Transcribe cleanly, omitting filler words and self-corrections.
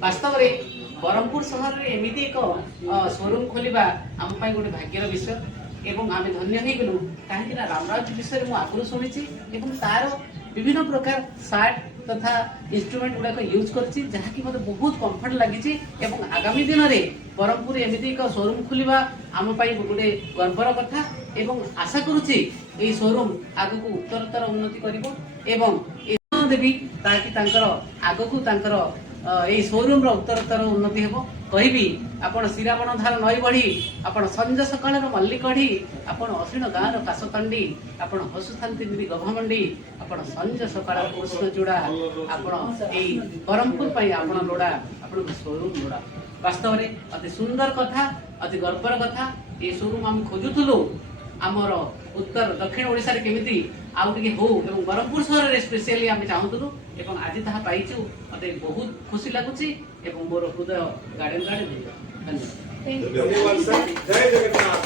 वास्तव में ब्रह्मपुर सहर में एमती एक शोरूम खोलिबा आम पाई गोटे भाग्यर विषय एवं आम धन्य हो गलु कहीं रामराज विषय मुझे आगुरी शुणी तार विभिन्न प्रकार सार्ट तथा इंस्ट्रूमेंट गुड़ाक यूज करछि जहाँकि मते बहुत कंफर्ट लगी आगामी दिन में ब्रह्मपुर एमती एक शोरूम खोलिबा आम पाई गोटे गर्वर कथा एवं आशा करुछि ये शोरूम आगक उत्तरोत्तर उन्नति करिवो एवं देवी ताकि तांकर आगकू तांकर ए शोरूम रो उत्तरोत्तर उन्नति हेबो कहबी आपण श्रीरावण धार नई बढ़ी आपण संज सकाळ मल्लिकढ़ी आपण असीण गाँव काशतंडी आपण हसुथांती गभमंडी आपण संज सकाळ कृष्ण चूड़ा आपण ए ब्रह्मपुर पाई आपण लोड़ा आपण शोरूम लोड़ा वास्तव में अति सुंदर कथा अति गर्वर कथा ये शोरूम आम खोजुथुलु आमर उत्तर दक्षिण ओडिशा रे केमिति आउ टिके हो एवं ब्रह्मपुर सहर रे स्पेशली आम चाहूथुलु एवं आज ताहा पाइछु मते बहुत खुशी लागुछि एवं मोर हृदय गार्डन धन्यवाद। धन्यवाद सर, जय जगन्नाथ।